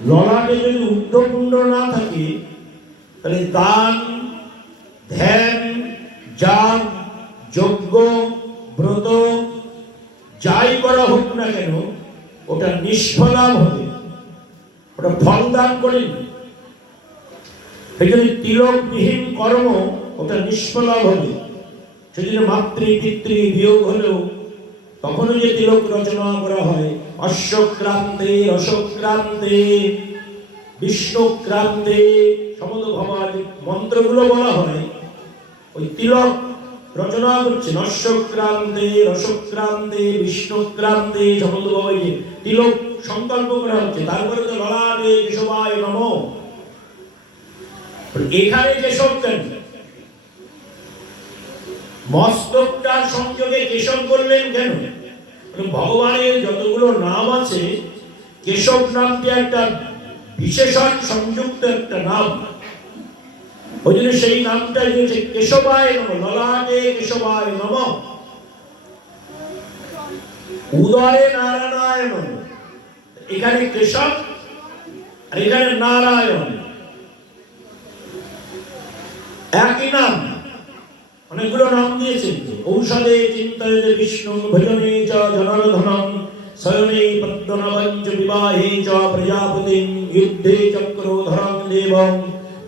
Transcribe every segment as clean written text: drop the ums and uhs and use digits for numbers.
ললাটে যদি উদ্ধপুণ্ড না থাকে তাহলে দান, ধ্যান, যাগ, যজ্ঞ, ব্রত যাই করা হোক না কেন ওটা নিষ্ফলাভ হবে, ওটা ফল দান করেনি। সেজন্য তিলকবিহীন কর্ম ওটা নিষ্ফলাভ হবে। সেজন্য মাতৃ পিতৃ বিয়োগ হলেও তখনও যে তিলক রচনা করা হয়, অশ্বক্রান্তে রসক্রান্তে বিষ্ণুক্রান্তে সমদভবাদ মন্ত্রগুলো বলা হয়, ওই তিলক রচনা করছেন অশ্বক্রান্তে রসক্রান্তে বিষ্ণুক্রান্তে সমদভবাদ, তিলক সংকল্প করা হচ্ছে। তারপরে তো ললাটে কেশবায় নমঃ, এখানে কেশব কেন? মস্তকটার সংযোগে কেশব বললেন কেন? ভগবানের যতগুলো নাম আছে কেশব নামটি একটা বিশেষণ সংযুক্ত একটা নাম, ওই জন্য সেই নামটা দিয়েছে কেশবায় নমঃ, ললাটে কেশবায় নমঃ। উদরে নারায়ণায় নমঃ, এখানে কেশব আর এখানে নারায়ণ, একই নাম, অনেকগুলো নাম দিয়েছেন। ঔষধে চিন্তয়তে বিষ্ণু ভজনে চ জনার্দনম শয়নে পদ্মনাভঞ্চ বিবাহে চ প্রজাপতিম যুদ্ধে চক্রধরং দেবং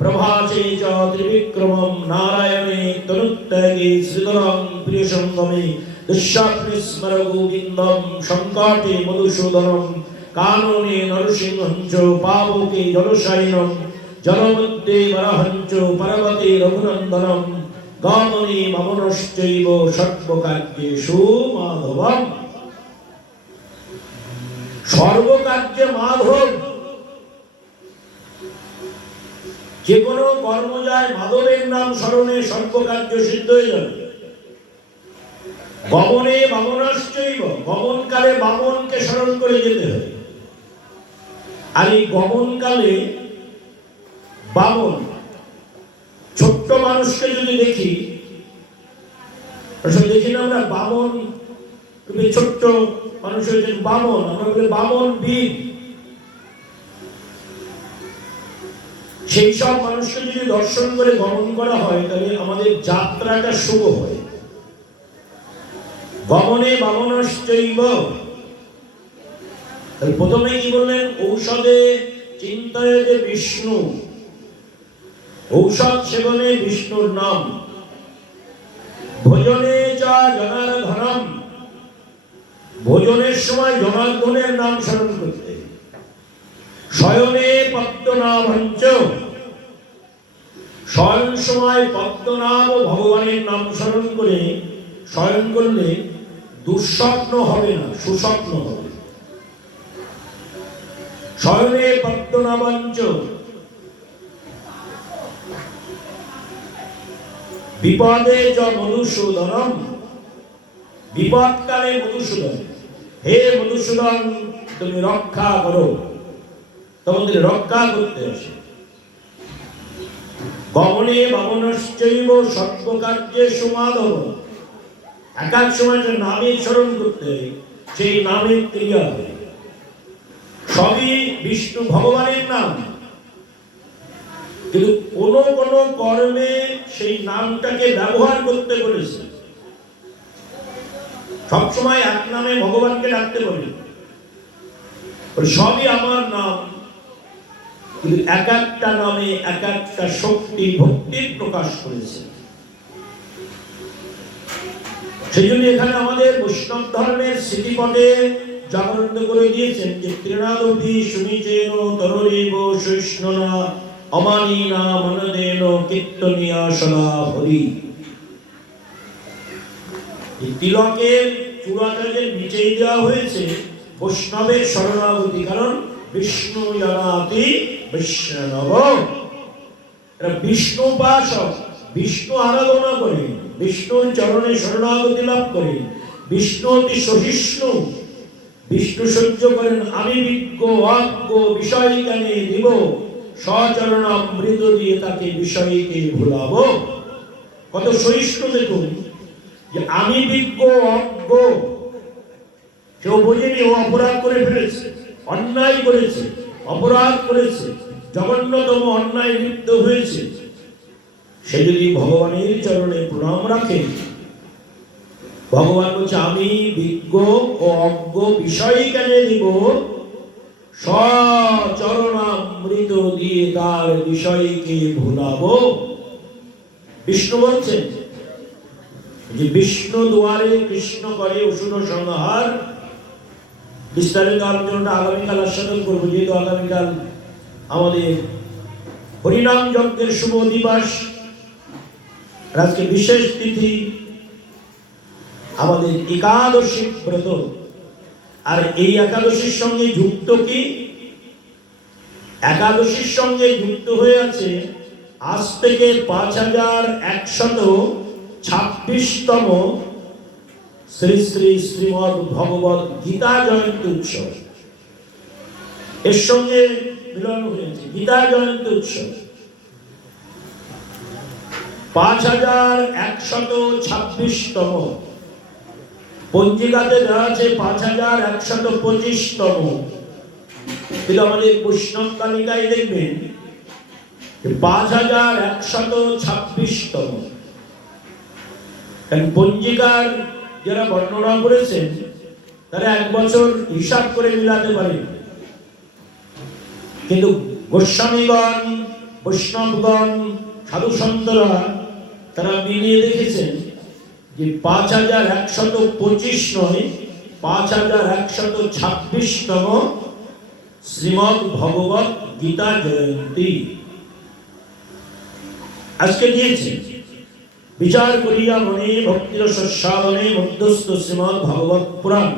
প্রভাসে চ ত্রিবিক্রমম নারায়ণে তনুত্যাগে শ্রীধরং প্রিয়সঙ্গমে দুঃস্বপ্নে স্মর গোবিন্দম সংকটে মধুসূদনম কাননে নরসিংহং চ পাবকে জলশয়নম জলমধ্যে বরাহঞ্চ পর্বতে রঘুনন্দনম গামনে মামনশ্চৈব সর্বকার্যেষু মাধবম। সর্বকার্যে মাধব, যে কোনো কর্ম যায় মাধবের নাম স্মরণে সর্বকার্য সিদ্ধ হয়ে যাবে। গমনে বামনশ্চৈব, গমনকালে বামনকে স্মরণ করে যেতে হয়। আর এই গমনকালে বামন, ছোট্ট মানুষকে যদি দেখি, দেখি না আমরা বামন, ছোট্ট মানুষ হয়েছেন বামন, আমরা বলি বামন বীর। সেই সব মানুষকে যদি দর্শন করে গমন করা হয় তাহলে আমাদের যাত্রাটা শুভ হয়। গমনে বামনশ্চৈব, প্রথমে কি বললেন? ঔষধে চিন্তয়তে বিষ্ণু, ঔষধ সেবনে বিষ্ণুর নাম। ভোজনে চ জনার্দনম, ভোজনের সময় জনার্দনের নাম স্মরণ করতে। শয়নে পদ্মনাভঞ্চ, শয়ন সময় পদ্মনাভ ভগবানের নাম স্মরণ করে শয়ন করলে দুঃস্বপ্ন হবে না, সুস্বপ্ন হবে। শয়নে পদ্মনাভঞ্চ বিপদে চ মধুসূদনম, বিপদকালে মধুসূদন, হে মধুসূদন তুমি রক্ষা করো, তোমাদের রক্ষা করতে আসে। গমনে বামনশ্চৈব সর্বকার্যেষু মাধব, এক এক সময় যে নামের স্মরণ করতে হয় সেই নামের ক্রিয়া হবে। সবই বিষ্ণু ভগবানের নাম, কিন্তু কোন কোন কর্মে সেই নামটাকে ব্যবহার করতে বলেছে। সবসময় এক নামে ভগবানকে ডাকতে বলে, সবই আমার নাম, কিন্তু এক একটা নামে এক একটা শক্তি ভক্তির প্রকাশ করেছে। সেই জন্য এখানে আমাদের বৈষ্ণব ধর্মের স্মৃতিপটে জাগরণ করে দিয়েছেন যে ত্রিনাদপি সুনিচেন তরুরেব সৈষ্ণনা অমানীনা মনদেন কীর্তনিয়া সদা হরি। এই তিলকের চূড়াটা যে নিচেই দেওয়া হয়েছে বৈষ্ণবের শরণাগতি, কারণ বিষ্ণু জানাতি বৈষ্ণব, এরা বিষ্ণু উপাসক, বিষ্ণু আরাধনা করেন, বিষ্ণুর চরণে শরণাগতি লাভ করেন, বিষ্ণু অতি সহিষ্ণু, বিষ্ণু সহ্য করেন। আমি বিজ্ঞ অজ্ঞ বিষয় জ্ঞানে দিব, সচরণামৃত দিয়ে তাকে বিষয়কে ভুলাবো। কত সহিষ্ণু দেখুন, যে আমি বিজ্ঞ অজ্ঞ, কেউ বোঝেনি, ও অপরাধ করে ফেলেছে, অন্যায় করেছে, অপরাধ করেছে, জঘন্যতম অন্যায় লিপ্ত হয়েছে, সে যদি ভগবানের চরণে প্রণাম রাখে, ভগবান বলছে আমি বিজ্ঞ ও অজ্ঞ বিষয় কেন দিব, স্বচরণামৃত দিয়ে তার বিষয়কে ভুলাবো। বিষ্ণু বলছেন যে বিষ্ণু দুয়ারে কৃষ্ণ করে অসুর সংহার। বিস্তারিত আলোচনাটা আগামীকাল আস্বাদন করবো, যেহেতু আগামীকাল আমাদের হরিনাম যজ্ঞের শুভ দিবস, আজকে বিশেষ তিথি, আমাদের একাদশী ব্রত। আর এই একাদশীর সঙ্গে যুক্ত কি? একাদশীর সঙ্গে যুক্ত হয়ে আছে আজ থেকে 5126তম শ্রী শ্রী শ্রীমদ্ ভগবত গীতা জয়ন্তী উৎসব। এর সঙ্গে মিলন হয়েছে গীতা জয়ন্তী উৎসব। 5126তম, পঞ্জিকাতে দেওয়া আছে 5125তম, কিন্তু আমাদের বৈষ্ণব তালিকায় দেখবেন 5126তম। কারণ পঞ্জিকার যারা বর্ণনা করেছেন তারা এক বছর হিসাব করে মিলাতে পারেন, কিন্তু গোস্বামীগণ, বৈষ্ণবগণ, সাধু সন্তরা তারা মিলিয়ে দেখেছেন যে 5125 নয়, 5126তম শ্রীমদ্ ভগবত গীতা জয়ন্তী আজকে দিয়েছে। বিচার করিয়া মনে ভক্তিরস সাধনে মধ্যস্থ শ্রীমদ্ ভাগবত পুরাণ,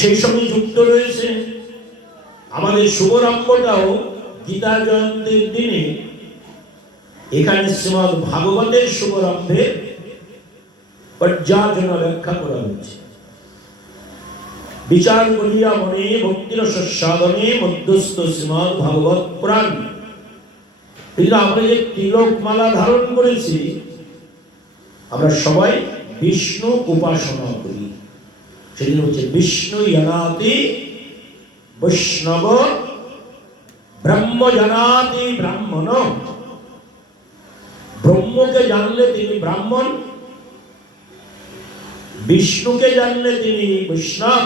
সেই সঙ্গে যুক্ত রয়েছে আমাদের শুভারম্ভটাও গীতা জয়ন্তীর দিনে। এখানে শ্রীমদ্ ভাগবতের শুভারম্ভে পর্যালোচনা ব্যাখ্যা করা হয়েছে। বিচার করিয়া মনে ভক্তিরস সাধনে মধ্যস্থ শ্রীমদ্ ভাগবত পুরাণ। কিন্তু আমরা যে তিলক মালা ধারণ করেছি, আমরা সবাই বিষ্ণু উপাসনা করি। সেদিন হচ্ছে বিষ্ণু জানাতি বৈষ্ণব, ব্রহ্ম জানাতি ব্রাহ্মণ। ব্রহ্মকে জানলে তিনি ব্রাহ্মণ, বিষ্ণুকে জানলে তিনি বৈষ্ণব।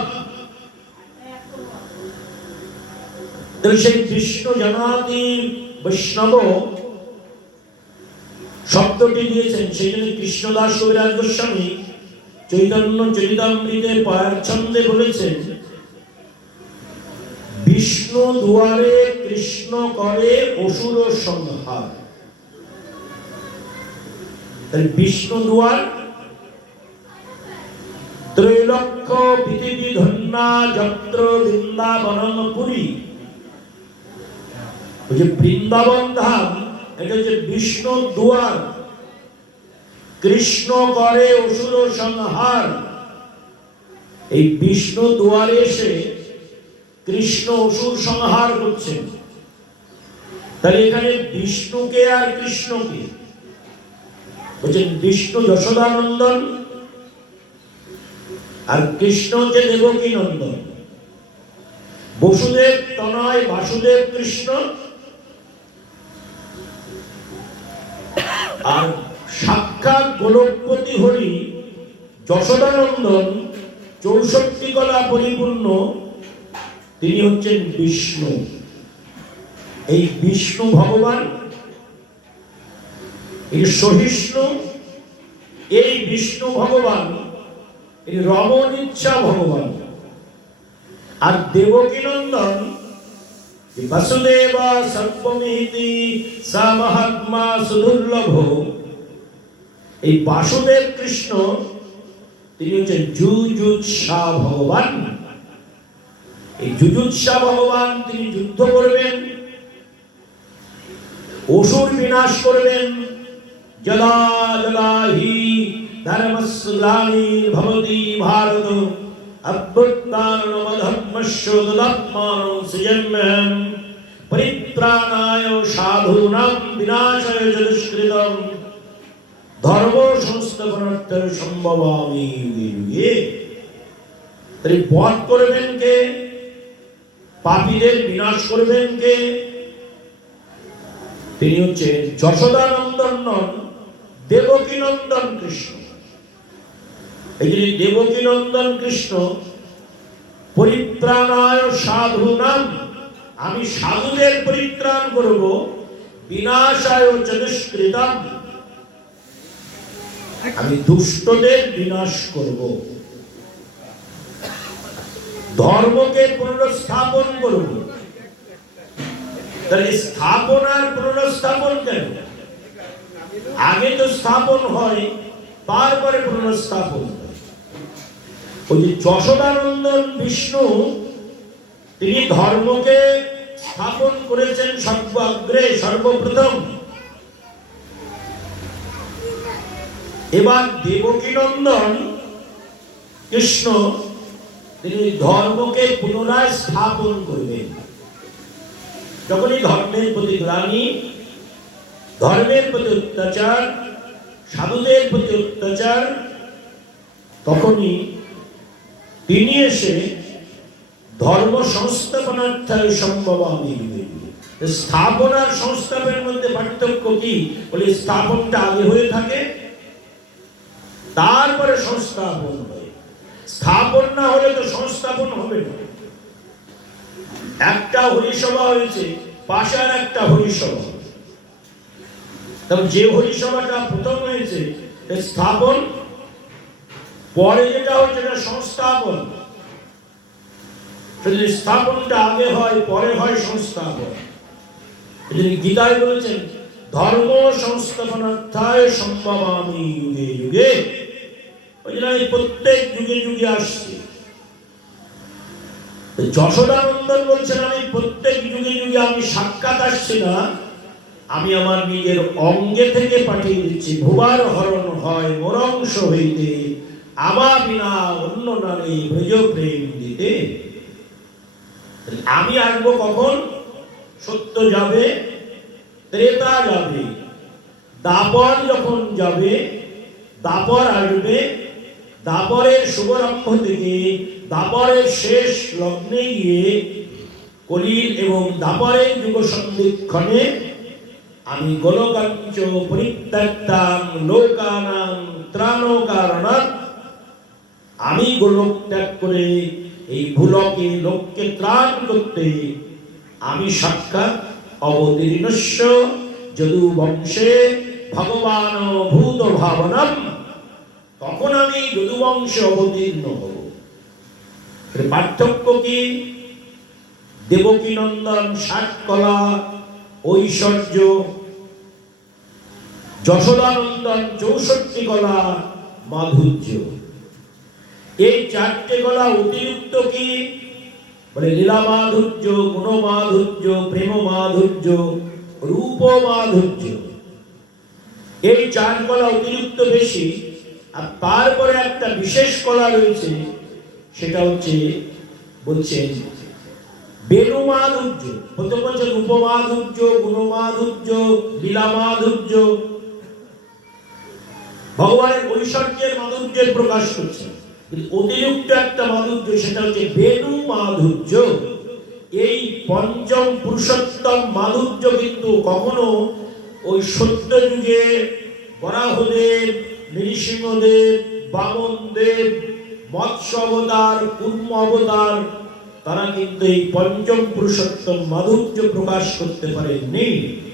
সেই বিষ্ণু জানাতি বৈষ্ণব শব্দটি দিয়েছেন, সেই জন্য কৃষ্ণদাস কবিরাজ গোস্বামী চৈতন্য চরিতামৃতে পায়ার ছন্দে বলেছেন, বিষ্ণু দুয়ারে কৃষ্ণ করে অসুর সংহার। বিষ্ণু দুয়ার ত্রৈলক্ষ পৃথিবী ধন্যা যত্র বৃন্দাবনম পুরী। বৃন্দাবন ধাম, এটা হচ্ছে বিষ্ণু দুয়ার। কৃষ্ণ করে অসুর সংহার। এই বিষ্ণু দুয়ারে এসে কৃষ্ণ অসুর সংহার করছেন। তাহলে এখানে বিষ্ণুকে আর কৃষ্ণকে বলছেন, বিষ্ণু যশোদানন্দন আর কৃষ্ণ হচ্ছে দেবকী নন্দন। বসুদেব তনয় বাসুদেব কৃষ্ণ, আর সাক্ষাৎ গোলকপতি হরি যশোদানন্দন 64 কলা পরিপূর্ণ, তিনি হচ্ছেন বিষ্ণু। এই বিষ্ণু ভগবান, এই সহিষ্ণু, এই বিষ্ণু ভগবান, এই রমণ ইচ্ছা ভগবান। আর দেবকী নন্দন বাসুদেব সর্বমিতি সা মহাত্মা সুদুর্লভ। এই বাসুদেব কৃষ্ণ তিনি হচ্ছেন যুযুৎসা ভগবান। এই যুযুৎসা ভগবান তিনি যুদ্ধ করবেন, অসুর বিনাশ করবেন। যদা যদা হি ধর্মস্য গ্লানির্ভবতি ভারত অভ্যুত্থানমধর্মস্য তদাত্মানো সৃজন্মহ্যং পরিত্রাণায় সাধূনাং বিনাশায় চ দুষ্কৃতম ধর্ম সংস্থাপনার্থে সম্ভবামি যুগে যুগে। তাহলে বধ করবেন কে? পাপীদের বিনাশ করবেন কে? তিনি হচ্ছে যশোদানন্দন নন, দেবকীনন্দন কৃষ্ণ। এই যে দেবকীনন্দন কৃষ্ণ, পরিত্রাণায় সাধূনাম, আমি সাধুদের পরিত্রাণ করব, বিনাশায় চ দুষ্কৃতাম, আমি দুষ্টদের বিনাশ করব, ধর্মকে পুনরস্থাপন করব। তাহলে স্থাপনার পুনরস্থাপন কেন? আগে তো স্থাপন হয়, তারপরে পুনরস্থাপন হয়। ওই যে যশোদানন্দন বিষ্ণু, তিনি ধর্মকে স্থাপন করেছেন সর্বাগ্রে, সর্বপ্রথম। এবার দেবকীনন্দন কৃষ্ণ, তিনি ধর্মকে পুনরায় স্থাপন করবেন। যখনই ধর্মের প্রতি গ্লানি, ধর্মের প্রতি অত্যাচার, সাধুদের প্রতি অত্যাচার, তখনই তিনি এসে ধর্ম সংস্থাপনার্থায় সম্ভবামি। স্থাপনার সংস্থাপনের মধ্যে পার্থক্য কি? বলে স্থাপনটা আগে হয়ে থাকে, তারপরে সংস্থাপন হয়। স্থাপন না হলে তো সংস্থাপন হবে না। একটা হরিসভা হয়েছে, পাশে আর একটা হরিসভা, তবে যে হরিসভাটা প্রথম হয়েছে স্থাপন, পরে যেটা হচ্ছে এটা সংস্থাপন। যদি স্থাপনটা আগে হয়, পরে হয় সংস্থাপন। গীতায় বলেছেন ধর্ম সংস্থাপনার্থায় সম্ভবামি যুগে যুগে। ওই জন্য আমি প্রত্যেক যুগে যুগে আসছি। যশোদানন্দন বলছেন আমি প্রত্যেক যুগে যুগে আমি সাক্ষাৎ আসছি না, আমি আমার নিজের অঙ্গে থেকে পাঠিয়ে দিচ্ছি। ভুবার হরণ হয় মোরংশ হইতে, আমা বিনা অন্য নারী ব্রজ প্রেম দিতে। আমি আসবো কখন? সত্য যাবে, ত্রেতা যাবে, দাপর যখন যাবে, দাপর আসবে, দাপরের শুভারম্ভ থেকে দাপরের শেষ লগ্নে গিয়ে কলির এবং দাপরের যুগ সন্ধিক্ষণে আমি গোলকাঞ্চ পরিত্যক্তাং লোকানাং ত্রাণকারণাৎ, আমি গোলক ত্যাগ করে এই ভূলোকে লোককে ত্রাণ করতে আমি সাক্ষাৎ অবতীর্ণস্য যদু বংশে ভগবান ভূত ভাবনম, তখন আমি যদু বংশে অবতীর্ণ হব। পার্থক্য কি? দেবকীনন্দন 60 কলা ঐশ্বর্য, যশোদানন্দন 64 কলা মাধুর্য। এই 4টে কলা অতিরিক্ত কি? বলে লীলা মাধুর্য, গুণ মাধুর্য, প্রেম মাধুর্য, রূপ মাধুর্য। এই 4 কলা অতিরিক্ত বেশি। আর তারপরে একটা বিশেষ কলা রয়েছে, সেটা হচ্ছে বলছেন বেণু মাধুর্য। প্রথম হচ্ছে রূপ মাধুর্য, গুণ মাধুর্য, লীলা মাধুর্য, ভগবানের ঐশ্বর্যের মাধুর্যের প্রকাশ করছে। অতিরিক্ত একটা মাধুর্য, সেটা হচ্ছে বেণু মাধুর্য। এই পঞ্চম পুরুষোত্তম মাধুর্য কিন্তু কখনো ওই সত্য যুগে বরাহদেব, নৃসিংহদেব, বামনদেব, মৎস্য অবতার, কুর্ম অবতার, তারা কিন্তু এই পঞ্চম পুরুষোত্তম মাধুর্য প্রকাশ করতে পারেননি।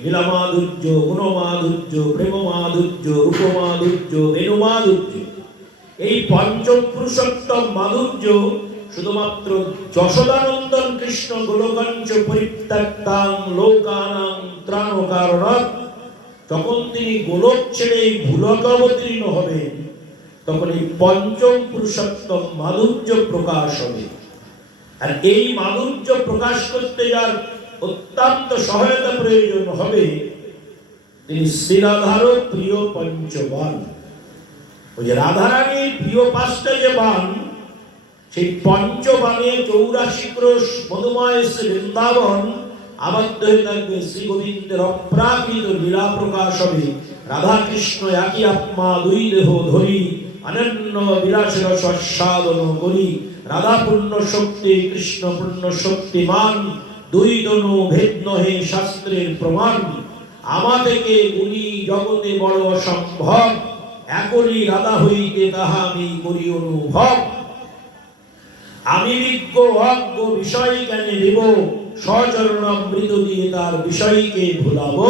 লীলা মাধুর্য, গুণ মাধুর্য, প্রেম মাধুর্য, রূপ মাধুর্য, বেণু মাধুর্য, এই পঞ্চম পুরুষোত্তম মাধুর্য শুধুমাত্র যশোদানন্দন কৃষ্ণ গোলকাঞ্চ পরিত্যক্তাং লোকানাং ত্রাণকারণাৎ, যখন তিনি গোলক ছেড়ে এই ভূলোকে অবতীর্ণ হবেন, তখন এই পঞ্চম পুরুষোত্তম মাধুর্য প্রকাশ হবে। আর এই মাধুর্য প্রকাশ করতে যার অত্যন্ত সহায়তা প্রয়োজন হবে, তিনি শ্রীরাধারও প্রিয় পঞ্চবান। ওই যে রাধারানীর প্রিয় 5টা যে বান, সেই পঞ্চবাণে 84 ক্রোশ মধুময় শ্রী বৃন্দাবন আবদ্ধ হয়ে থাকবে। শ্রী গোবিন্দের অপ্রাকৃত লীলা প্রকাশ হবে। রাধা কৃষ্ণ একই আত্মা, দুই দেহ ধরি অনন্য বিলাসের স্বাদন করি, রাধা পূর্ণ শক্তি কৃষ্ণ পূর্ণ শক্তিমান, দুই দনু ভেদ নহে শাস্ত্রের প্রমাণ। আমা থেকে গুণী জগতে বড় অসম্ভব, একলি রাধা হইতে তাহা আমি করি অনুভব। আমি বিজ্ঞ অজ্ঞ বিষয় জ্ঞানে দেব, সচরণামৃত দিয়ে তার বিষয়কে ভুলাবো।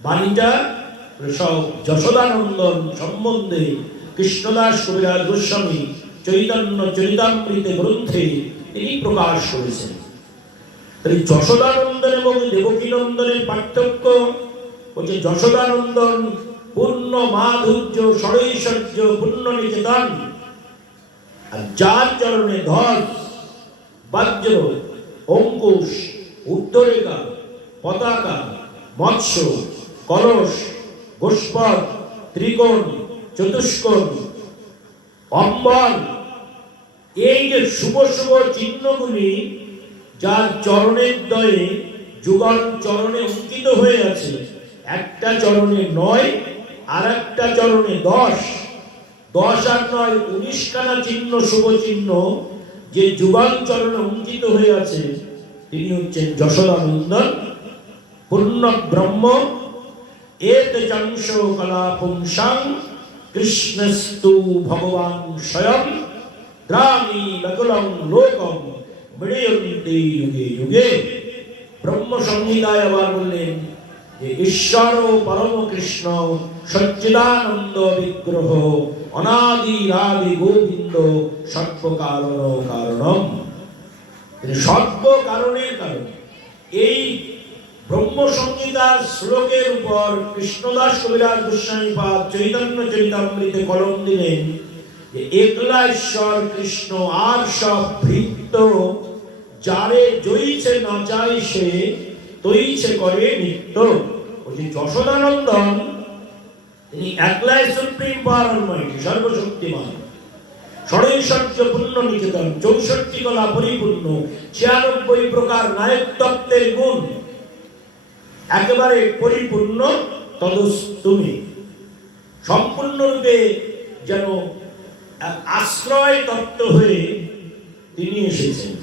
বাণীটা সব যশোদানন্দন সম্বন্ধে কৃষ্ণদাস কবিরাজ গোস্বামী চৈতন্য চরিতামৃতে গ্রন্থে তিনি প্রকাশ করেছেন। তাই যশোদানন্দন এবং দেবকীনন্দনের পার্থক্য হচ্ছে যশোদানন্দন পূর্ণ মাধুর্য ষড়ৈশ্বর্য পূর্ণ নিকেতন, আর যার চরণে ধ্বজ বজ্র অঙ্কুশ উত্তরেকা পতাকা মৎস্য কলস গোষ্পদ ত্রিকোণ চতুষ্কোণ অম্বল, এই যে শুভ শুভ চিহ্নগুলি যার চরণের দয়ে যুগল চরণে অঙ্কিত হয়ে আছে, একটা চরণে 9 আর একটা চরণে 10, 10 আর 9 19 খানা চিহ্ন শুভ চিহ্ন যে যুগল চরণে অঙ্কিত হয়ে আছে, তিনি হচ্ছেন যশোদানন্দন পূর্ণ ব্রহ্ম। এত চংশ কলা পুংসাং কৃষ্ণস্তু ভগবান স্বয়ং, গ্রামী নকুলং লোকম মৃয়ন্তে যুগে যুগে। ব্রহ্ম সংহিতায় আবার বললেন যে ঈশ্বর পরম কৃষ্ণ সচ্চিদানন্দ বিগ্রহ অনাদি আদি গোবিন্দ সর্বকারণ কারণম, সর্ব কারণের কারণ। এই ব্রহ্ম সংহিতার শ্লোকের উপর কৃষ্ণদাস কবিরাজ গোস্বামী পাদ চৈতন্য চরিতামৃতে কলম দিলেন যে একলা ঈশ্বর কৃষ্ণ আর সব ভৃত্য, যারে জয়ীছে না চাই সে তৈছে করে নিত্য। ওই যে যশোদানন্দন তিনি একলাই সুপ্রিম পারময় সর্বশক্তিমান, ষড়ৈশ্বর্য পূর্ণ নিকেতন, 64 কলা পরিপূর্ণ, 96 প্রকার নায়ক তত্ত্বের গুণ একেবারে পরিপূর্ণ। তদস্তুমি সম্পূর্ণরূপে যেন আশ্রয় তত্ত্ব হয়ে তিনি এসেছেন।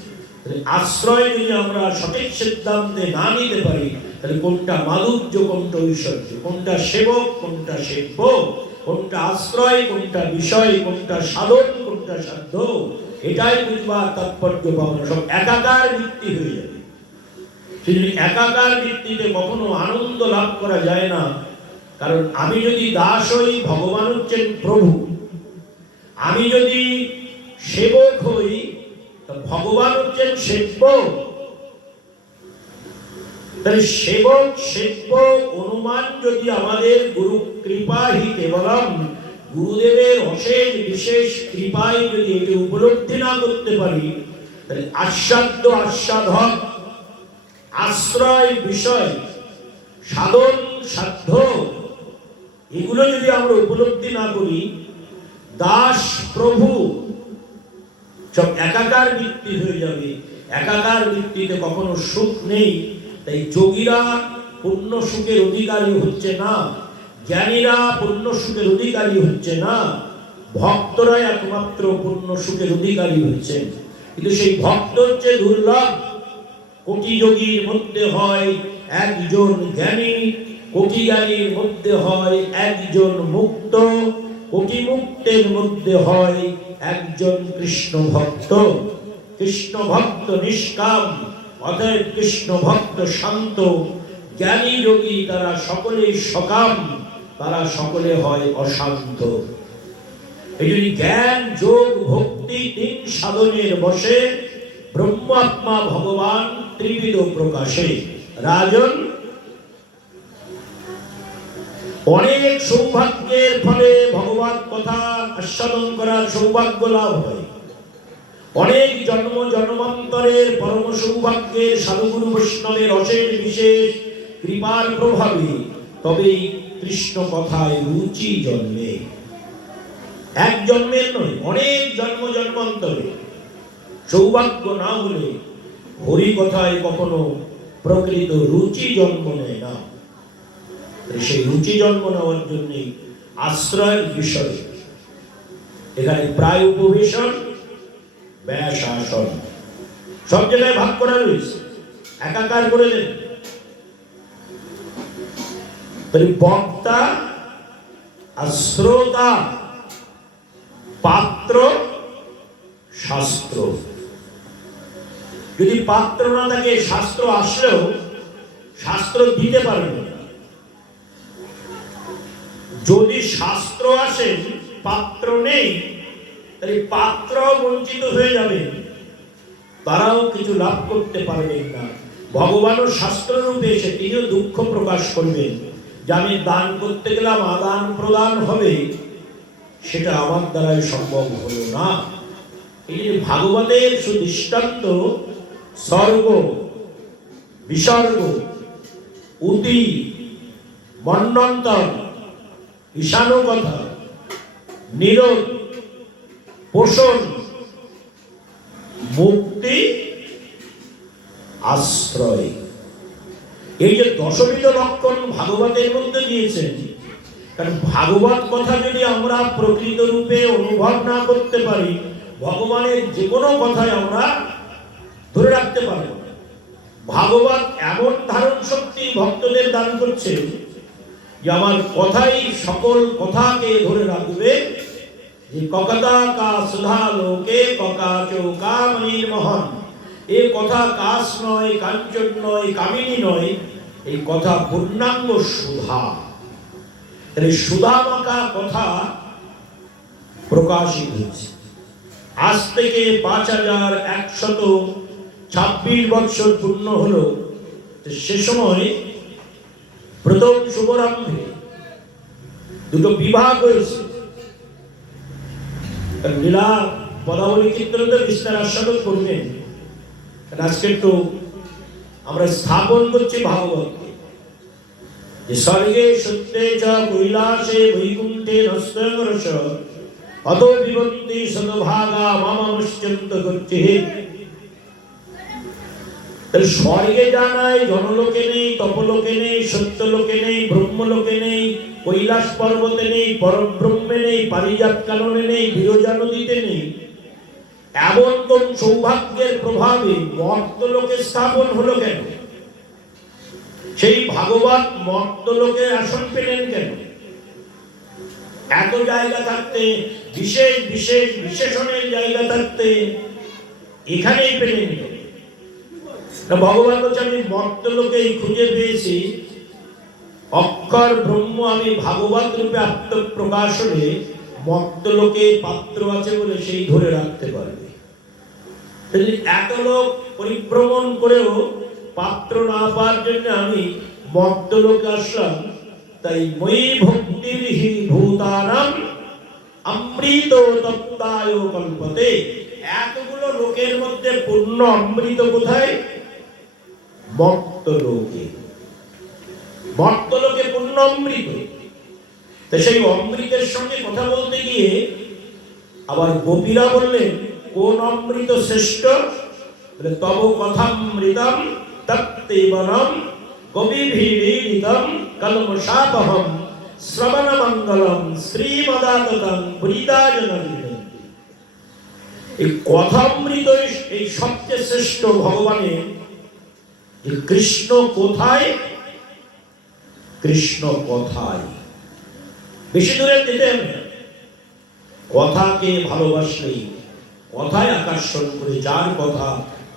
আশ্রয় যদি আমরা সঠিক সিদ্ধান্তে না নিতে পারি, তাহলে কোনটা মাধুর্য কোনটা ঐশ্বর্য, কোনটা সেবক কোনটা সেব্য, কোনটা আশ্রয় কোনটা বিষয়, কোনটা সাধন কোনটা সাধ্য, এটাই বুঝবার তাৎপর্য পাবো। সব একাকার ভিত্তি হয়ে যাবে। সেই একাকার ভিত্তিতে কখনো আনন্দ লাভ করা যায় না। কারণ আমি যদি দাস হই, ভগবান হচ্ছেন প্রভু। আমি যদি সেবক হই, ভগবান হচ্ছেন সেব্য। তাহলে সেবক সেব্য অনুমান যদি আমাদের গুরু কৃপাহি কেবলম, গুরুদেবের অশেষ বিশেষ কৃপায় যদি এটি উপলব্ধি না করতে পারি, তাহলে আস্বাদ্য আস্বাদক আশ্রয় বিষয় সাধন সাধ্য এগুলো যদি আমরা উপলব্ধি না করি, দাস প্রভু সব একাকার ভিত্তি হয়ে যাবে। একাকার ভিত্তিতে কখনো সুখ নেই। তাই যোগীরা পূর্ণ সুখের অধিকারী হচ্ছে না, জ্ঞানীরা পূর্ণ সুখের অধিকারী হচ্ছে না, ভক্তরা একমাত্র পূর্ণ সুখের অধিকারী হচ্ছেন। কিন্তু সেই ভক্ত হচ্ছে দুর্লভ। কোটি যোগীর মধ্যে হয় একজন জ্ঞানী, কোটি জ্ঞানীর মধ্যে হয় একজন মুক্ত, কোটি মুক্তের মধ্যে হয় একজন কৃষ্ণ ভক্ত। কৃষ্ণ ভক্ত নিষ্কাম, অতএব কৃষ্ণ ভক্ত শান্ত। জ্ঞানী যোগী তারা সকলেই সকাম, তারা সকলে হয় অশান্ত। এই জন্য জ্ঞান যোগ ভক্তি 3 সাধনের বসে ব্রহ্মাত্মা ভগবান ত্রিবিধ প্রকাশে। রাজন অনেক সৌভাগ্যের ফলে ভগবান কথা আস্বাদন করার সৌভাগ্য লাভ হয়। অনেক জন্ম জন্মান্তরের পরম সৌভাগ্যের সাধুগুরু বৈষ্ণবের অশেষ বিশেষ কৃপার প্রভাবে তবেই কৃষ্ণ কথায় রুচি জন্মে। এক জন্মের নয়, অনেক জন্ম জন্মান্তরে। সৌভাগ্য না হলে হরি কথায় কখনো প্রকৃত রুচি জন্ম নেয় না। সেই রুচি জন্ম নেওয়ার জন্য আশ্রয়ের বিষয় এখানে প্রায় উপবেশন ব্যাস আসন, সব জায়গায় ভাগ করা রয়েছে, একাকার করে দেন। বক্তা আর শ্রোতা, পাত্র শাস্ত্র। যদি পাত্র না থাকে শাস্ত্র আসলেও শাস্ত্র দিতে পারবে না। যদি শাস্ত্র আসে পাত্র নেই, তাহলে পাত্র বঞ্চিত হয়ে যাবে, তারাও কিছু লাভ করতে পারবেন না। ভগবানও শাস্ত্র রূপে এসে তিনিও দুঃখ প্রকাশ করবেন যে আমি দান করতে গেলাম আদান প্রদান হবে, সেটা আমার দ্বারাই সম্ভব হলো না। এই যে ভাগবতের সুদৃষ্টান্ত স্বর্গ, বিসর্গ, উতি, মন্বন্তর, ঈশানো কথা, নিরোধ, পোষণ, মুক্তি, আশ্রয়, এই যে দশবিধ লক্ষণ ভাগবতের মধ্যে দিয়েছেন। কারণ ভাগবত কথা যদি আমরা প্রকৃত রূপে অনুভব না করতে পারি, ভগবানের যে কোনো কথাই আমরা ধরে রাখতে পারব না। ভাগবত এমন ধারণ শক্তি ভক্তদের দান করছে যে আমার কথাই সকল কথাকে ধরে রাখবে। যে ককতা কা সুধা লোকে ককাচো কামনীর মহন, এই কথা কাশ নয়, কাঞ্চন নয়, কামিনী নয়, এই কথা পূর্ণাঙ্গ সুধা। এই সুধামাকা কথা প্রকাশিত হয়েছে। আজ থেকে 5126 বৎসর পূর্ণ হলো। সে সময় প্রথম শুভারম্ভে দুটো বিবাহ হয়েছে। লীলা পদাবলী কীর্তনতে বিস্তার আস্বাদন করবেন। আজকে একটু আমরা স্থাপন করছি ভাগবতকে, যে স্বর্গে সত্যে চ কৈলাসে বৈকুণ্ঠে নস্তরস অত বিভক্তি শতভাগা মামামশ্চন্ত করছে। স্বর্গে যা নাই, জনলোকে নেই, তপলোকে নেই, সত্যলোকে নেই, ব্রহ্মলোকে নেই, কৈলাস পর্বতে নেই, পরব্রহ্মে নেই, পারিজাত কাননে নেই, বিরজা নদীতে নেই, এমন কোন সৌভাগ্যের প্রভাবে মর্তলোকে স্থাপন হলো কেন? সেই ভাগবত মর্তলোকে আসন পেলেন কেন? এত জায়গা থাকতে, বিশেষ বিশেষ বিশেষণের জায়গা থাকতে এখানেই পেলেন কেন? ভগবান বলছে আমি মর্তলোকেই খুঁজে পেয়েছি অক্ষর ব্রহ্ম, আমি ভাগবত রূপে আত্মপ্রকাশ হলে মর্তলোকে পাত্র আছে বলে সেই ধরে রাখতে পারবে। এত লোক পরিভ্রমণ করেও পাত্র না পাওয়ার জন্য আমি মর্তলোকে আসলাম। তাই মই ভক্তির হি ভূতানাম অমৃত তপ্তায় কল্পতে। এতগুলো লোকের মধ্যে পূর্ণ অমৃত কোথায়? মর্তলোকে। মর্তলোকে পূর্ণ অমৃত। তো সেই অমৃতের সঙ্গে কথা বলতে গিয়ে আবার গোপীরা বললেন কোন অমৃত শ্রেষ্ঠ? তব কথামৃতম তত্তেবনম কবিভিরীড়িতম কলমশাপহম শ্রবণ মঙ্গলম শ্রীমদাততং বৃদাজনবিদন্তি। এই কথামৃত এই সবচেয়ে শ্রেষ্ঠ ভগবানের। যে কৃষ্ণ কোথায়? কৃষ্ণ কথায়। বেশি দূরে যেতে হবে না। কথাকে ভালোবাসলেই কথায় আকর্ষণ করে যার কথা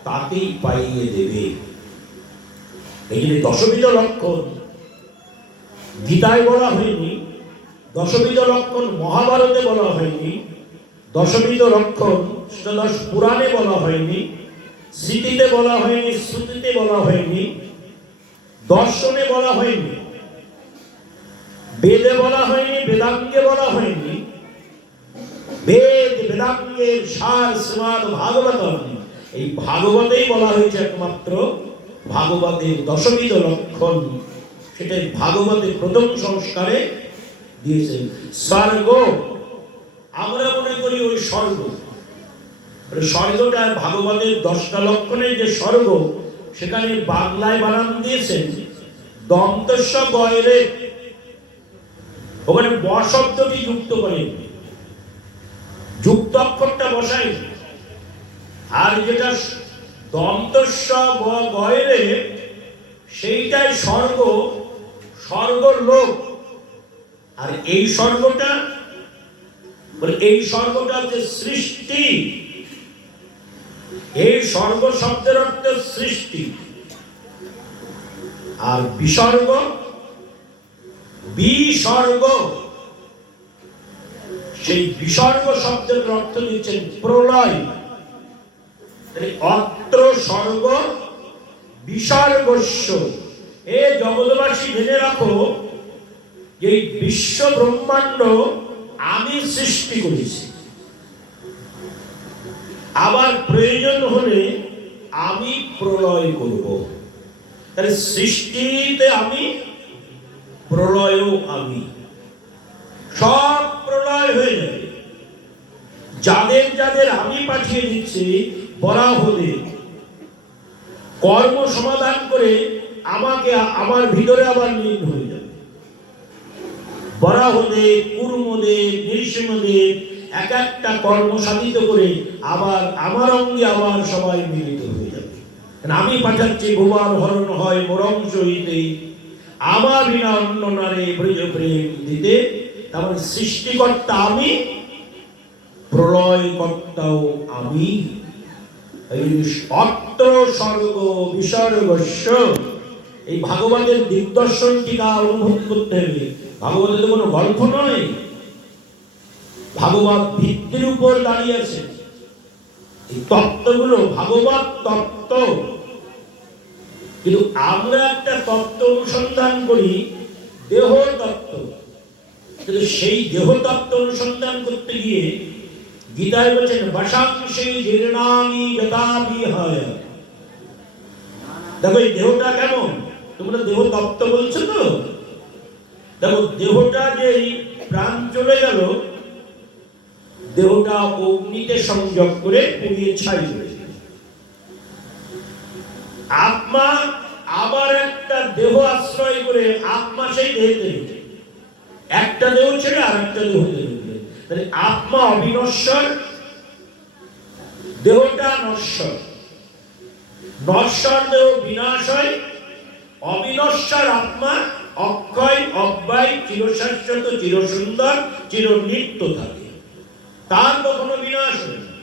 তাকেই পাইয়ে দেবে। এই যে দশবিধ লক্ষণ গীতায় বলা হয়নি, দশবিধ লক্ষণ মহাভারতে বলা হয়নি, দশবিধ লক্ষণ অষ্টাদশ পুরাণে বলা হয়নি, স্মৃতিতে বলা হয়নি, শ্রুতিতে বলা হয়নি, দর্শনে বলা হয়নি, বেদে বলা হয়নি, বেদাঙ্গে বলা হয়নি। বেদ বেদাঙ্গের সার শ্রীমদ্ ভাগবতম, এই ভাগবতেই বলা হয়েছে একমাত্র। ভাগবতের দশবিধ লক্ষণ সেটাই ভাগবতের প্রথম সংস্কারে দিয়েছেন। স্বর্গ আমরা মনে করি ওই স্বর্গ, স্বর্গটা ভাগবতের 10টা লক্ষণের যে স্বর্গ, সেখানে বাংলায় বানান দিয়েছেন দন্তস্ব গয়রে, ওখানে ব শব্দটি যুক্ত করেন, যুক্ত অক্ষরটা বসাই। আর যেটা দন্তস্ব গয়রে সেইটাই স্বর্গ, স্বর্গলোক। আর এই স্বর্গটা হচ্ছে সৃষ্টি। এই স্বর্গ শব্দের অর্থ সৃষ্টি। আর বিসর্গ, বিসর্গ, সেই বিসর্গ শব্দের অর্থ দিচ্ছেন প্রলয়। অত্র স্বর্গ বিসর্গস্য। এ জগৎবাসী জেনে রাখো যে বিশ্ব ব্রহ্মাণ্ড আমি সৃষ্টি করেছি, আবার প্রয়োজন হলে আমি প্রলয় করব। তাহলে সৃষ্টিতে আমি, প্রলয়ও আমি, সব প্রলয় হয়ে যাবে। যাদের যাদের আমি পাঠিয়ে দিচ্ছি বরাহদের, কর্ম সমাধান করে আমাকে আমার ভিতরে আবার লীন হয়ে যাবে। বরাহদেব, কুর্মদেব, নৃসিংহদেব এক একটা কর্ম সাধিত করে আবার আমার অঙ্গে আবার সবাই মিলিত হয়ে যাবে। আমি পাঠাচ্ছি ভুবন হরণ হয় মোরংশ হইতে, আমার বিনা অন্য নারে ব্রজ প্রেম দিতে। তারপর সৃষ্টিকর্তা আমি, প্রলয়কর্তাও আমি। অত্র স্বর্গ বিসর্গস্য। এই ভাগবতের দিগদর্শন টিকা অনুভব করতে হবে। ভাগবতের তো কোনো গল্প নয়, ভাগবত ভিত্তির উপর দাঁড়িয়ে আছে। এই তত্ত্বগুলো ভাগবত তত্ত্ব। কিন্তু আমরা একটা তত্ত্ব অনুসন্ধান করি, দেহ তত্ত্ব। কিন্তু সেই দেহ তত্ত্ব অনুসন্ধান করতে গিয়ে গীতায় বলছেন বাসাংশে জীর্ণানি যথা বিহায়। দেখো এই দেহটা কেমন, তোমরা দেহ তত্ত্ব বলছো তো। দেখো দেহটা যে প্রাণ চলে গেল, দেহটা অগ্নিতে সংযোগ করে পুড়িয়ে ছাই করে দিল। আত্মা আবার একটা দেহ আশ্রয় করে আত্মা সেই দেহতে রয়েছে। একটা দেহ ছেড়ে আর একটা দেহ রয়েছে। তাহলে আত্মা অবিনশ্বর, দেহটা নশ্বর। নশ্বর দেহ বিনাশ হয়, অবিনশ্বর আত্মা অক্ষয়, অব্যয়, চিরশাশ্বত, চিরসুন্দর, চিরনিত্য থাকে। তার কখনো বিনাশ হয় না,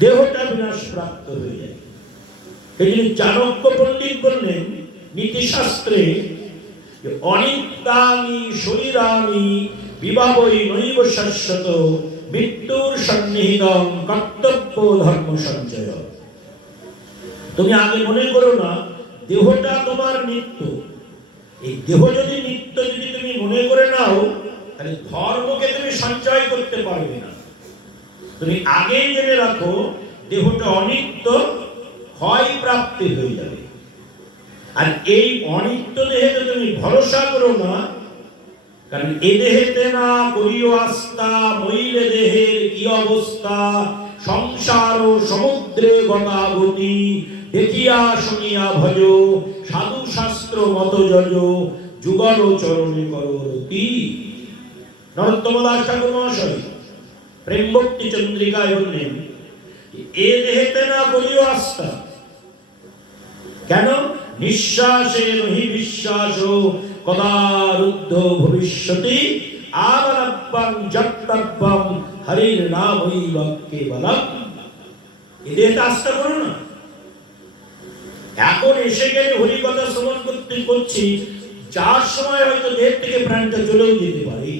দেহটা বিনাশ প্রাপ্ত হয়ে যায়। এই জন্য চাণক্য পণ্ডিত বললেন নীতিশাস্ত্রে, অনিত্যানি শরীরানি বিভাবই নৈব শাশ্বত মৃত্যুর সন্নিহিতং কর্তব্য ধর্ম সঞ্চয়। তুমি আগে মনে করো না দেহটা তোমার নিত্য। এই দেহ যদি নিত্য যদি তুমি মনে করে নাও, তাহলে ধর্মকে তুমি সঞ্চয় করতে পারবে না। তুমি আগেই জেনে রাখো দেহটা অনিত্য, ক্ষয় প্রাপ্তি হয়ে যাবে। আর এই অনিত্য দেহেতে তুমি ভরসা করো না, কারণ এ দেহেতে না করিও আস্থা, মইলে দেহের কি অবস্থা, সংসার ও সমুদ্রে গতাগতি, দেখিয়া শুনিয়া ভজ, সাধু শাস্ত্র মত যজ, যুগল চরণে করতি। নরোত্তম দাস ঠাকুর মহাশয় প্রেম ভক্তি চন্দ্রিকায় বললেন এ দেহেতে না করিও আস্থা। কেন? নিঃশ্বাসে নহি বিশ্বাস কদা রুদ্ধ ভবিষ্যতি, আবরব্বং জপ্তব্বং হরির নামই বাক্যে বলম। এ দেহতে আস্থা করো না। এখন এসে গেলে হরি কথা শ্রবণ করতে করছি, যার সময় হয়তো দেহ থেকে প্রাণটা চলেও যেতে পারে।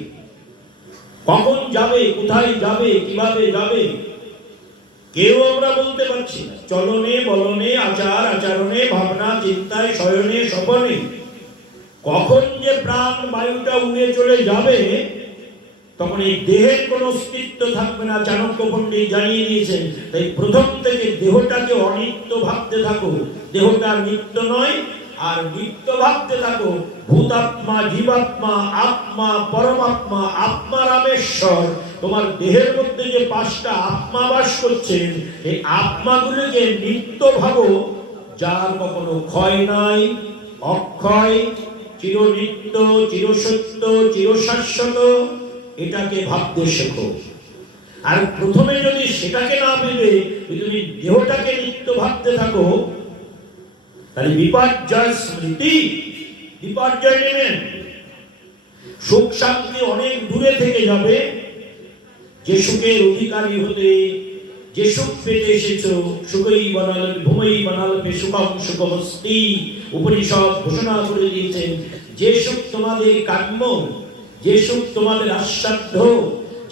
কখন যাবে, কোথায় যাবে, কিভাবে যাবে কেউ আমরা বলতে পারছি না। চলনে বলনে, আচার আচরণে, ভাবনা চিন্তায়, শয়নে স্বপনে কখন যে প্রাণ বায়ুটা উড়ে চলে যাবে, তখন এই দেহের কোনো অস্তিত্ব থাকবে না। চাণক্য পণ্ডিত জানিয়ে দিয়েছেন। তাই প্রথম থেকে দেহটাকে অনিত্য ভাবতে থাকো, দেহটা নিত্য নয়। আর নিত্য ভাবতে থাকো ভূতাত্মা, জীবাত্মা, আত্মা, পরমাত্মা, আত্মা রামেশ্বর। তোমার দেহের মধ্যে যে 5টা আত্মা বাস করছেন, এই আত্মাগুলোকে নিত্য ভাবো, যার কখনো ক্ষয় নাই, অক্ষয়, চিরনিত্য, চিরসত্য, চিরশাশ্বত। এটাকে ভাবতে শেখো। আর প্রথমে যদি সেটাকে না ভেবে তুমি দেহটাকে নিত্য ভাবতে থাকো, তাহলে বিপর্যয় স্মৃতি, বিপর্যয় নেমে সুখ শান্তি অনেক দূরে থেকে যাবে। যে সুখের অধিকারী হতে, যে সুখ পেতে এসেছো, সুখই বানাল ভূমই বানাল সুখম সুখমস্তি, উপনিষদ ঘোষণা করে দিয়েছেন যে সুখ তোমাদের কাম্য, যে সুখ তোমাদের আস্বাদ্য,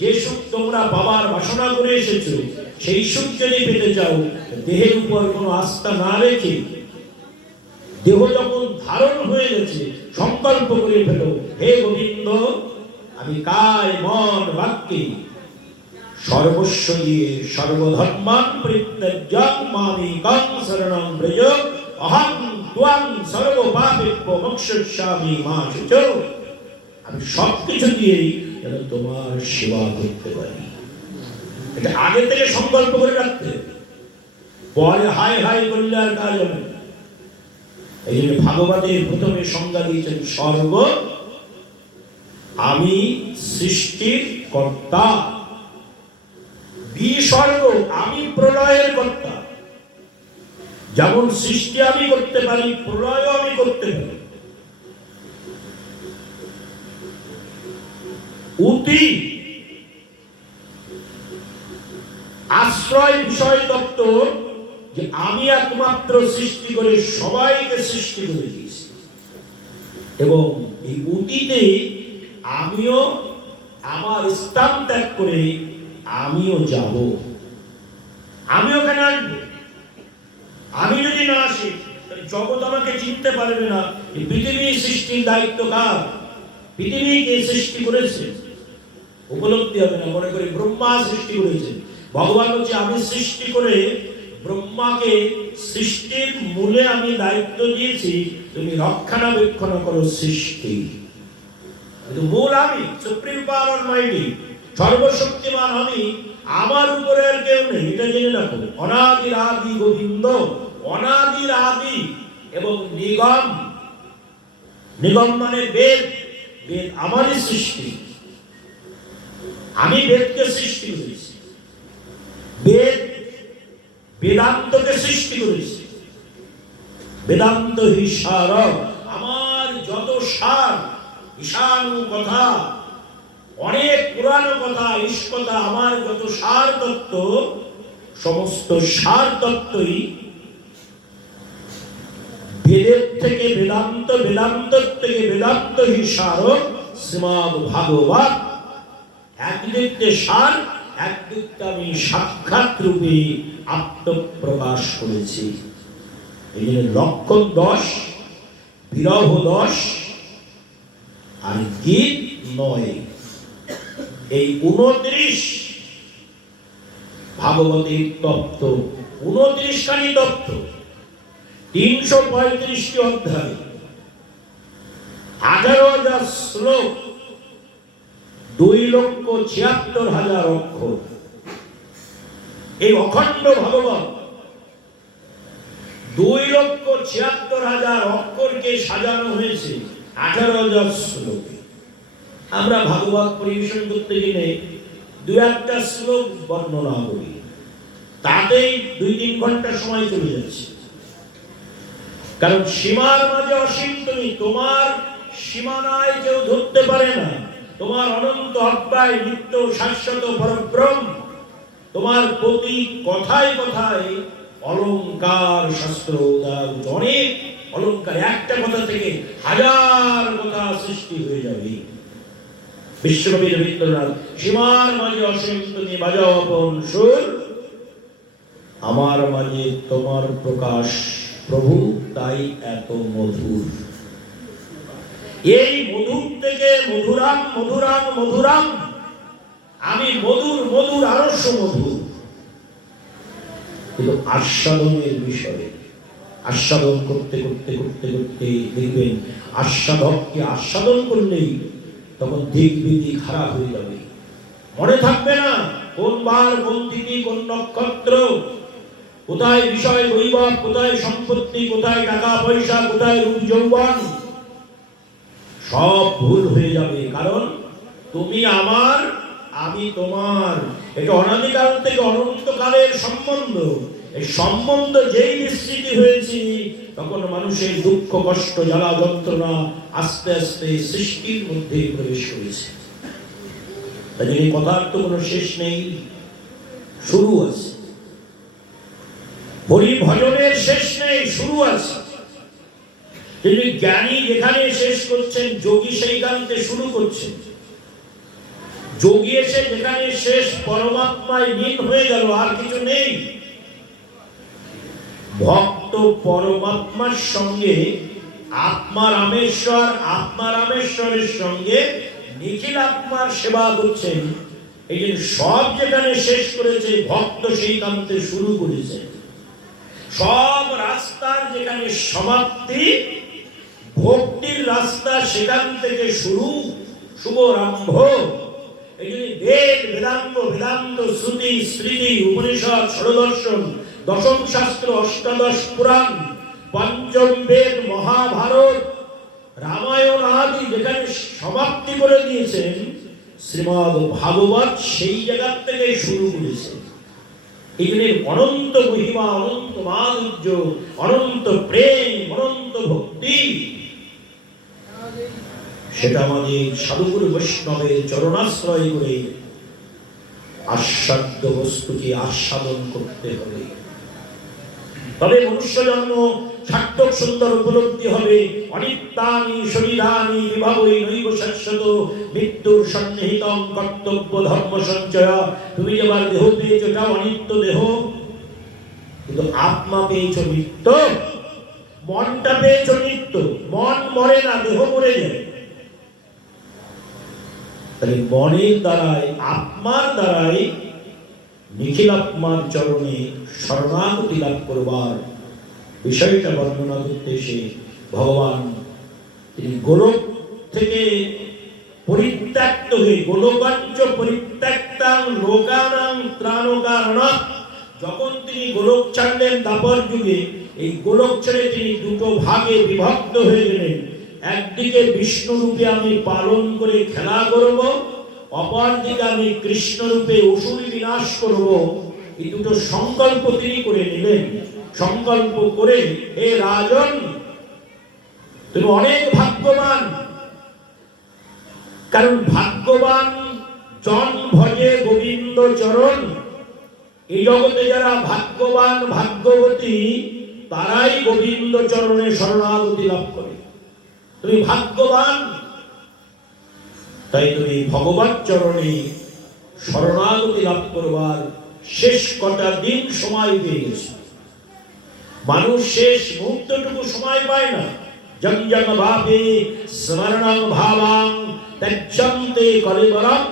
যে সুখ তোমরা পাবার বাসনা করে এসেছো, সেই সুখ যদি পেতে চাও, দেহের উপর কোনো আস্থা না রেখে, দেহ যখন ধারণ হয়ে গেছে, সংকল্প করে ফেলো, হে গোবিন্দ, আমি কায় মন বাক্যে সর্বস্ব দিয়ে সর্বধর্মান পরিত্যাজ্যং মামেকং শরণং ব্রজ, অহং ত্বং সর্বপাপেভ্যো মোক্ষয়িষ্যামি মা শুচো। আমি সবকিছু দিয়েই যেন তোমার সেবা করতে পারি, এটা আগে থেকে সংকল্প করে রাখতে, পরে হাই হাই করলে আর কাজ হবে না। এই জন্য ভাগবতের প্রথমে সংজ্ঞা দিয়েছেন স্বর্গ, আমি সৃষ্টির কর্তা, বিসর্গ আমি প্রলয়ের কর্তা। যেমন সৃষ্টি আমি করতে পারি, প্রলয় আমি করতে পারি। উতি আশ্রয় বিষয় তত্ত্ব, যে আমি একমাত্র সৃষ্টি করে সবাইকে সৃষ্টি করে দিয়েছি, এবং এই উতিতে আমিও আমার স্থান ত্যাগ করে আমিও যাব, আমিও কেন আসবো? আমি যদি না আসি, জগৎ আমাকে চিনতে পারবে না। এই পৃথিবী সৃষ্টির দায়িত্ব কার? পৃথিবীকে সৃষ্টি করেছে উপলব্ধি হবে না, মনে করি ব্রহ্মা সৃষ্টি করেছে। ভগবান হচ্ছে আমি সৃষ্টি করে ব্রহ্মাকে সৃষ্টির মূলে আমি দায়িত্ব দিয়েছি, তুমি রক্ষণাবেক্ষণ করো সৃষ্টি, কিন্তু মূল আমি, সুপ্রিম পাওয়ার অলমাইটি, সর্বশক্তিমান আমি, আমার উপরে আর কেউ নেই, এটা জেনে রাখো। অনাদির আদি গোবিন্দ, অনাদির আদি এবং নিগম, নিগম মানে বেদ, বেদ আমারই সৃষ্টি, আমি বেদকে সৃষ্টি করেছি, বেদ বেদান্তকে সৃষ্টি করেছি। বেদান্ত হি সার, আমার যত সার, ঈশানু কথা, অনেক পুরানো কথা, ইস্কথা, আমার যত সার তত্ত্ব, সমস্ত সার তত্ত্বই বেদের থেকে বেদান্ত, বেদান্তর থেকে বেদান্ত হি সার শ্রীমদ্ ভাগবত। একদিকে সার, একদিকে আমি সাক্ষাৎ রূপে আত্মপ্রকাশ করেছি। এই জন্য লক্ষণ 10, বিরহ 10 আর গীত 9, এই 29 ভাগবতের তত্ত্ব, 29 খানি তত্ত্ব, 335টি অধ্যায়, 18,000 শ্লোক, 2,76,000 অক্ষর। এই অখণ্ড ভাগবত 2,76,000 অক্ষরকে সাজানো হয়েছে 18,000 শ্লোকে। আমরা ভাগবত পরিবেশন করতে গেলে 2-1টা শ্লোক বর্ণনা করি, তাতেই 2-3 ঘন্টা সময় চলে যাচ্ছে। কারণ সীমার মাঝে অসীম তুমি, তোমার সীমানায় কেউ ধরতে পারে না। তোমার অনন্ত অব্যয় নিত্য শাশ্বত পরব্রহ্ম, তোমার প্রতি কথায় কথায় অলঙ্কার, শাস্ত্র, অনেক অলঙ্কার, একটা কথা থেকে হাজার কথা সৃষ্টি হয়ে যাবে। বিশ্বকবি রবীন্দ্রনাথ, সীমার মাঝে অসীম তুমি বাজাও আপন সুর, আমার মাঝে তোমার প্রকাশ প্রভু, তাই এত মধুর। এই মধুর থেকে মধুরাম মধুরাম মধুরাম, আমি মধুর মধুর আরস্য মধুর। কিন্তু আস্বাদনের বিষয়ে, আস্বাদন করতে করতে করতে করতে দেখবেন আস্বাদককে আস্বাদন করলেই তখন দিক বিদিক খারাপ হয়ে যাবে, মনে থাকবে না কোন বার, কোন তিথি, কোন নক্ষত্র, কোথায় বিষয় বৈভব, কোথায় সম্পত্তি, কোথায় টাকা পয়সা, কোথায় রূপ যৌবন, সব ভুল হয়ে যাবে। কারণ তুমি আমার, আমি তোমার, এটা অনাদিকাল থেকে অনন্তকালের সম্বন্ধ। এই সম্বন্ধ যেই বিস্তৃতি হয়েছে, তখন মানুষের দুঃখ কষ্ট জ্বালা যন্ত্রণা আস্তে আস্তে সৃষ্টির মধ্যে প্রবেশ করেছে। তাই এই কথার তো কোনো শেষ নেই, শুরু আছে। হরি ভজনের শেষ নেই, শুরু আছে। কিন্তু জ্ঞানী যেখানে শেষ করছেন, যোগী সেইখানে শুরু করছেন। যোগী এসে যেখানে শেষ পরমাত্মায় লীন হয়ে গেল, আর কিছু নেই। ভক্ত পরমাত্মার সঙ্গে আত্মা রামেশ্বর, আত্মা রামেশ্বরের সঙ্গে নিখিল আত্মার সেবা করছেন। এই যে সব যেখানে শেষ করেছে, ভক্ত সেইখানে শুরু করেছে। সব রাস্তার যেখানে সমাপ্তি, ভক্তির রাস্তা সেখান থেকে শুরু, শুভারম্ভ। এই জন্য বেদ, বেদান্ত, বেদান্ত, শ্রুতি, স্মৃতি, উপনিষদ, ষড়দর্শন, দশম শাস্ত্র, অষ্টাদশ পুরাণ, পঞ্চম বেদ, মহাভারত, রামায়ণ আদি যেখানে সমাপ্তি করে দিয়েছেন, শ্রীমদ্ ভাগবত সেই জায়গা থেকে শুরু করেছে। এগুলির অনন্ত মহিমা, অনন্ত মাধুর্য, অনন্ত প্রেম, অনন্ত ভক্তি, সেটা আমাদের সাধুগুরু বৈষ্ণবের চরণাশ্রয় করে আস্বাদ্য বস্তুকে আস্বাদন করতে হবে। তবে মনুষ্য জন্ম সার্থক সুন্দর উপলব্ধি হবে। অনিত্যানি শরীরানি বিভাবই নৈব শাশ্বত, মৃত্যুর সন্নিহিতং কর্তব্য ধর্ম সঞ্চয়। তুমি যেবার দেহ পেয়েছ, ওটা অনিত্য দেহ, কিন্তু আত্মা পেয়েছ নিত্য। মনটা পেয়েছ নিত্য, মন মরে না, দেহ মরে যায়। তাহলে মনের দ্বারাই, আত্মার দ্বারাই নিখিল আত্মার চরণে শরণাগতি লাভ করবার বিষয়টা বর্ণনা করতে এসে ভগবান তিনি গোলক থেকে পরিত্যক্ত হয়ে, গোলকাঞ্চ পরিত্যক্তাং লোকানাং ত্রাণকারণাৎ, যখন তিনি গোলক ছাড়লেন দ্বাপর যুগে, এই গোলক ছেড়ে তিনি দুটো ভাগে বিভক্ত হয়ে গেলেন। একদিকে বিষ্ণু রূপে আমি পালন করে খেলা করব, অপরদিকে আমি কৃষ্ণ রূপে অসুর বিনাশ করব। এই দুটো সংকল্প তিনি করে নিলেন। সংকল্প করে, হে রাজন, তুমি অনেক ভাগ্যবান, কারণ ভাগ্যবান জন ভজে গোবিন্দ চরণ। এই জগতে যারা ভাগ্যবান ভাগ্যবতী, তারাই গোবিন্দ চরণে শরণাগতি লাভ করে। তুমি ভাগ্যবান, তাই তুমি ভগবান চরণে শরণাগতি লাভ করবার শেষ কটা দিন সময় পেয়ে গেছে। মানুষ শেষ মুহূর্তটুকু সময় পায় না। জং জং ভাবে স্মরণং ভাবাং তজ্জন্তে কলেবরং।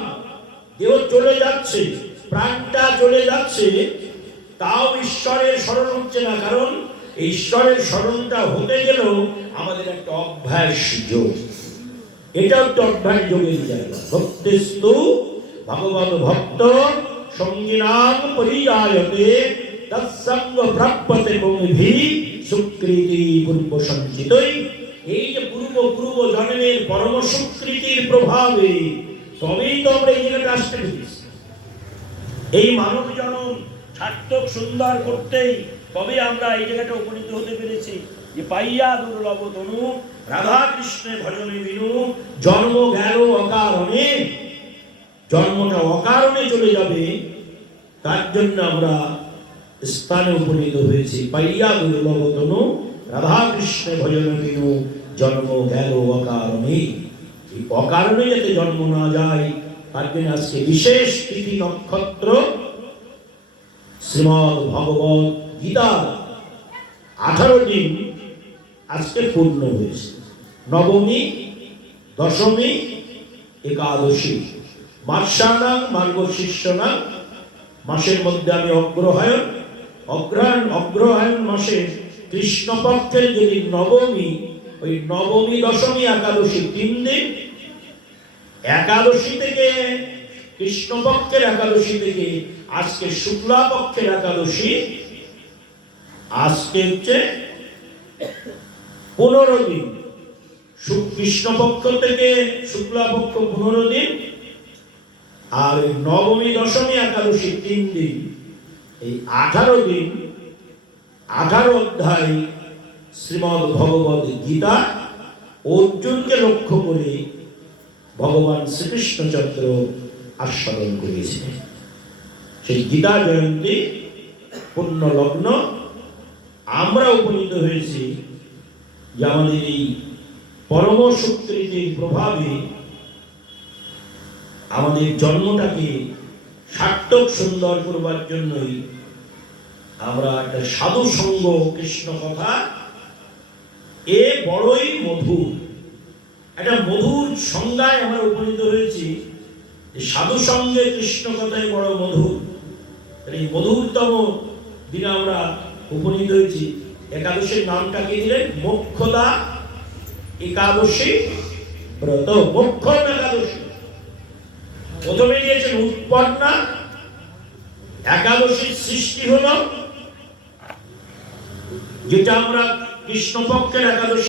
দেহ চলে যাচ্ছে, প্রাণটা চলে যাচ্ছে, তাও ঈশ্বরের স্মরণ হচ্ছে না। কারণ ঈশ্বরের স্মরণটা হতে গেলেও আমাদের একটা অভ্যাস যোগ, এটা একটা অভ্যাস যোগের জায়গা। ভক্তিস্তু ভগবত ভক্ত সঙ্গীনাং পরিযায়তে তৎসঙ্গ প্রাপ্যতে মুনিভি সুকৃতি পূর্ব সঞ্চিতই। এই যে পূর্ব জন্মের পরম সুকৃতির প্রভাবে তবেই তো আমরা এই জায়গাটা আসতে পেরেছি। এই মানব জন্ম সার্থক সুন্দর করতেই তবে আমরা এই জায়গাটা উপনীত হতে পেরেছি যে পাইয়া দুর্লভ তনু রাধা কৃষ্ণের ভজনে বিনু। জন্ম গেল অকারণে, জন্মটা অকারণে চলে যাবে, তার জন্য আমরা স্থানে উপনীত হয়েছি। পাইয়া দুর্লভ তনু রাধা কৃষ্ণের ভজনে বিনু, জন্ম গেল অকারণে। এই অকারণে যাতে জন্ম না যায়, তার জন্য আজকে বিশেষ তিথি নক্ষত্র শ্রীমদ্ ভগবত গীতার 18 দিন আজকে পূর্ণ হয়েছে। নবমী, দশমী, একাদশী, মার্শানাং মার্গশীর্ষনাং। মাসের মধ্যে আমি অগ্রহায়ণ মাসে কৃষ্ণপক্ষের যেদিন নবমী, ওই নবমী, দশমী, একাদশী 3 দিন। একাদশী থেকে, কৃষ্ণপক্ষের একাদশী থেকে আজকে শুক্লাপক্ষের একাদশী, আজকে হচ্ছে 15 দিন। কৃষ্ণপক্ষ থেকে শুক্লাপক্ষ 15 দিন, আর নবমী দশমী একাদশী 3 দিন, এই 18 দিন 18 অধ্যায় শ্রীমদ্ ভগবদ গীতা অর্জুনকে লক্ষ্য করে ভগবান শ্রীকৃষ্ণচন্দ্র আস্বাদন করিয়েছিলেন। সেই গীতা জয়ন্তী পূর্ণ লগ্ন আমরা উপনীত হয়েছি যে আমাদের এই পরম সুকৃতির প্রভাবে আমাদের জন্মটাকে সার্থক সুন্দর করবার জন্যই আমরা একটা সাধু সঙ্গ কৃষ্ণ কথা এ বড়ই মধুর, একটা মধুর সংজ্ঞায় আমরা উপনীত হয়েছি। সাধু সঙ্গে কৃষ্ণ কথায় বড় মধুর, এই মধুরতম দিনে আমরা উপনীত হয়েছি। একাদশীর নামটা কি দিলেন? মোক্ষদা একাদশী ব্রত। মোক্ষম একাদশী প্রথমে দিয়েছেন উৎপন্না, একাদশীর সৃষ্টি হলো যেটা আমরা কৃষ্ণপক্ষের একাদশী